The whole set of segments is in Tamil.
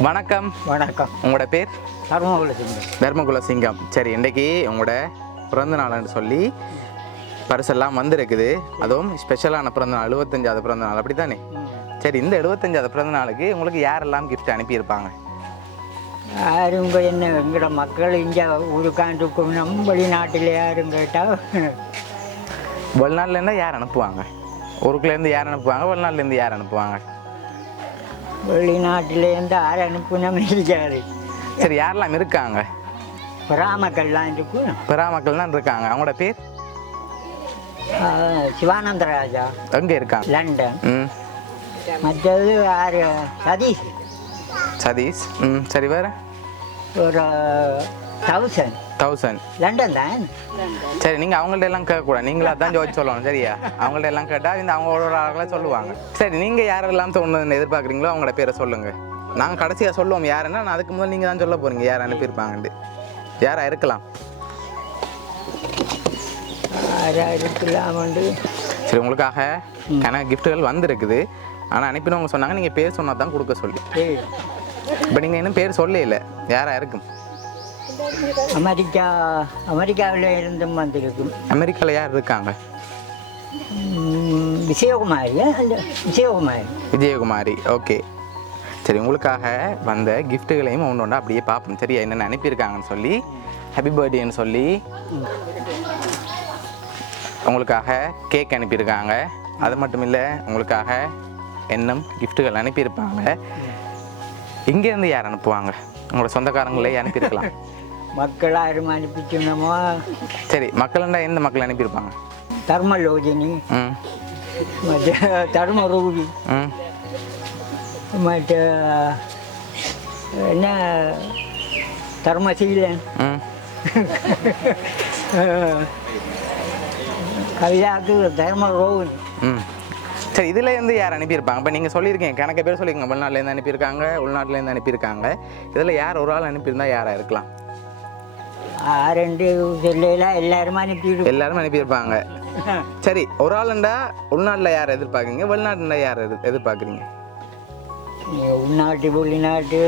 வணக்கம். வணக்கம். உங்களோட பேர்? தர்மகுலசிங்கம். தர்மகுலசிங்கம். சரி, இன்றைக்கி உங்களோட பிறந்த நாள்னு சொல்லி பரிசெல்லாம் வந்திருக்குது. அதுவும் ஸ்பெஷலான பிறந்த நாள், 75வது பிறந்த நாள், அப்படி தானே? சரி, இந்த 75வது பிறந்த நாளுக்கு உங்களுக்கு யாரெல்லாம் கிஃப்ட் அனுப்பியிருப்பாங்க? யாருங்க என்ன எங்களோட மக்கள் இங்கே உருக்காண்டிருக்கும். நம்ம வெளிநாட்டில் யாரும் கேட்டால் வெளிநாட்டிலேருந்து யார் அனுப்புவாங்க? ஊருக்குலேருந்து யார் அனுப்புவாங்க? வெளிநாட்டிலேருந்து யார் அனுப்புவாங்க? வெளிநாட்டிலேருந்து யார் அனுப்புனமே இருக்காது. சரி, யாரெல்லாம் இருக்காங்க? பிராமக்கள்லாம் இருக்கும். பிராமக்கள் தான் இருக்காங்க. அவங்களோட பேர்? சிவானந்த ராஜா. எங்கே இருக்காங்க? லண்டன். ம். மற்றது யார்? சதீஷ். சதீஷ். ம். சரி, வேறு? ஒரு 1000 லண்டன் தான். சரி, நீங்கள் அவங்கள்ட்ட எல்லாம் கேட்கக்கூடாது, நீங்களா தான் ஜோதி சொல்லணும், சரியா? அவங்கள்ட்ட எல்லாம் கேட்டால் இந்த அவங்களோட ஆளுகளை சொல்லுவாங்க. சரி, நீங்கள் யாரெல்லாம் தோணுன்னு எதிர்பார்க்குறீங்களோ அவங்களோட பேரை சொல்லுங்கள். நாங்கள் கடைசியாக சொல்லுவோம் யாருன்னா, நான் அதுக்கு முதல் நீங்கள் தான் சொல்ல போகிறீங்க யார் அனுப்பியிருப்பாங்கன்ட்டு. யாராக இருக்கலாம்? யாராக இருக்கலாம்ண்டு. சரி, உங்களுக்காக கணக்கு கிஃப்ட்டுகள் வந்திருக்குது. ஆனால் அனுப்பினவங்க சொன்னாங்க நீங்கள் பேர் சொன்னால் தான் கொடுக்க சொல்லி. இப்போ நீங்கள் இன்னும் பேர் சொல்லல இல்லை, யாராக இருக்கும்? அமெரிக்காவில் இருந்தும் வந்திருக்கும். அமெரிக்காவில் யார் இருக்காங்க? விஜயகுமாரி. ஓகே. சரி, உங்களுக்காக வந்த கிஃப்ட்டுகளையும் ஒன்று ஒன்றா அப்படியே பார்ப்போம், சரியா? என்னென்ன அனுப்பியிருக்காங்கன்னு சொல்லி, ஹாப்பி பர்த்டேன்னு சொல்லி உங்களுக்காக கேக் அனுப்பியிருக்காங்க. அது மட்டும் இல்லை, உங்களுக்காக இன்னும் கிஃப்ட்டுகள் அனுப்பியிருப்பாங்க. இங்கேருந்து யார் அனுப்புவாங்க? உங்களோட சொந்தக்காரங்களே அனுப்பியிருக்கலாம். மக்கள் யாரும் அனுப்பிச்சுனமோ. சரி, மக்கள்ண்டா எந்த மக்கள் அனுப்பியிருப்பாங்க? தர்மலோஜினி, மற்ற தர்மரூபி, மற்ற என்ன தர்மசீலன், கவிதாக்கு தர்மரோகன். சரி, இதுலேருந்து யார் அனுப்பியிருப்பாங்க? இப்போ நீங்கள் சொல்லியிருக்கீங்க, கணக்கு பேர் சொல்லியிருக்கீங்க, வெளிநாட்டிலேருந்து அனுப்பியிருக்காங்க, உள்நாட்டிலேருந்து அனுப்பியிருக்காங்க. இதில் யார் ஒரு ஆள் அனுப்பியிருந்தா யாராக இருக்கலாம்? ரெண்டு சொல்லையில் எல்லாருமே எல்லாரும் அனுப்பியிருப்பாங்க. சரி, ஒரு ஆளுண்டா உள்நாட்டில் யார் எதிர்பார்க்குறீங்க, வெளிநாட்டுல யார் எதிர்பார்க்குறீங்க? உள்நாட்டு வெளிநாட்டு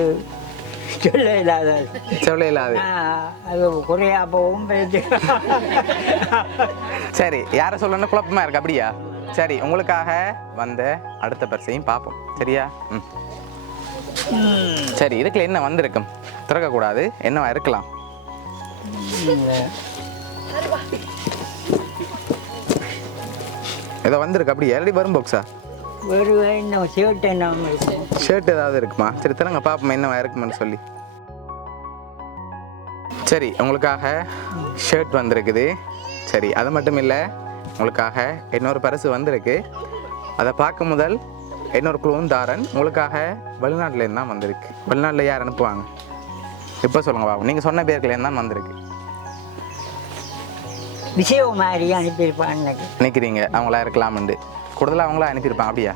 சொல்ல இல்லாது அது குறையா போகும். சரி, யாரை சொல்லணும்னு குழப்பமா இருக்கு, அப்படியா? சரி, உங்களுக்காக வந்த அடுத்த பரிசையும் பார்ப்போம், சரியா? சரி, இதுக்குள்ள என்ன வந்திருக்கும்? திறக்கக்கூடாது, என்னவா இருக்கலாம்? ஏதோ வந்திருக்கு, அப்படியா? எப்படி வரும் பாக்ஸா? ஷர்ட் ஏதாவது இருக்குமா? சரி, தரங்க பார்ப்போம் என்னவா இருக்குமான்னு சொல்லி. சரி, உங்களுக்காக ஷர்ட் வந்திருக்குது. சரி, அது மட்டும் இல்லை, உங்களுக்காக இன்னொரு பரிசு வந்திருக்கு. அதை பார்க்க முதல் இன்னொரு குழுவும் தாரன். உங்களுக்காக வெளிநாட்டிலேருந்து தான் வந்திருக்கு. வெளிநாட்டில் யார் அனுப்புவாங்க? இப்போ சொல்லுங்க பாபு, நீங்கள் சொன்ன பேருக்குலேருந்து தான் வந்திருக்கு. விஜயகுமாரி அனுப்பியிருப்பான்னு நினைக்கிறீங்க? அவங்களா இருக்கலாம்ண்டு கூடுதலாக அவங்களா அனுப்பியிருப்பாங்க, அப்படியா?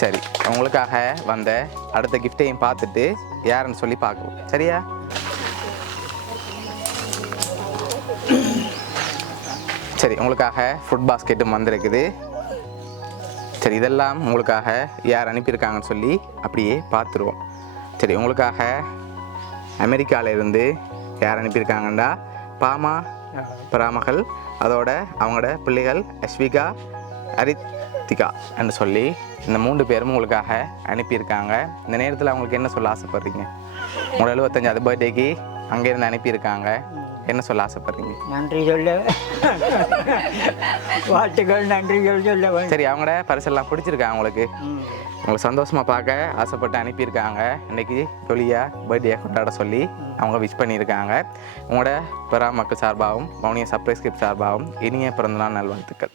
சரி, உங்களுக்காக வந்த அடுத்த கிஃப்டையும் பார்த்துட்டு யாருன்னு சொல்லி பார்க்குவோம், சரியா? சரி, உங்களுக்காக ஃபுட் பாஸ்கெட்டும் வந்திருக்குது. சரி, இதெல்லாம் உங்களுக்காக யார் அனுப்பியிருக்காங்கன்னு சொல்லி அப்படியே பார்த்துருவோம். சரி, உங்களுக்காக அமெரிக்காவிலேருந்து யார் அனுப்பியிருக்காங்கண்டா பாமா பராமகள், அதோட அவங்களோட பிள்ளைகள் அஸ்விகா, அரித்திகா என்று சொல்லி இந்த 3 பேரும் உங்களுக்காக அனுப்பியிருக்காங்க. இந்த நேரத்தில் அவங்களுக்கு என்ன சொல்ல ஆசைப்படுறீங்க? உங்களோட 75வது பர்த்டேக்கு அங்கேருந்து அனுப்பியிருக்காங்க, என்ன சொல்ல ஆசைப்படுறீங்க? நன்றி சொல்ல, வாழ்த்துக்கள், நன்றிகள் சொல்ல. சரி, அவங்களோட பரிசெல்லாம் பிடிச்சிருக்கா உங்களுக்கு? உங்களுக்கு சந்தோஷமாக பார்க்க ஆசைப்பட்டு அனுப்பியிருக்காங்க. இன்றைக்கி ஜொலியாக பர்த்டே கொண்டாட சொல்லி அவங்க விஷ் பண்ணியிருக்காங்க. உங்களோட மக்கள் சார்பாகவும் மௌனிய சர்ப்ரைஸ் கிஃப்ட் சார்பாகவும் இனிய பிறந்தநாள் நல்வாழ்த்துக்கள்.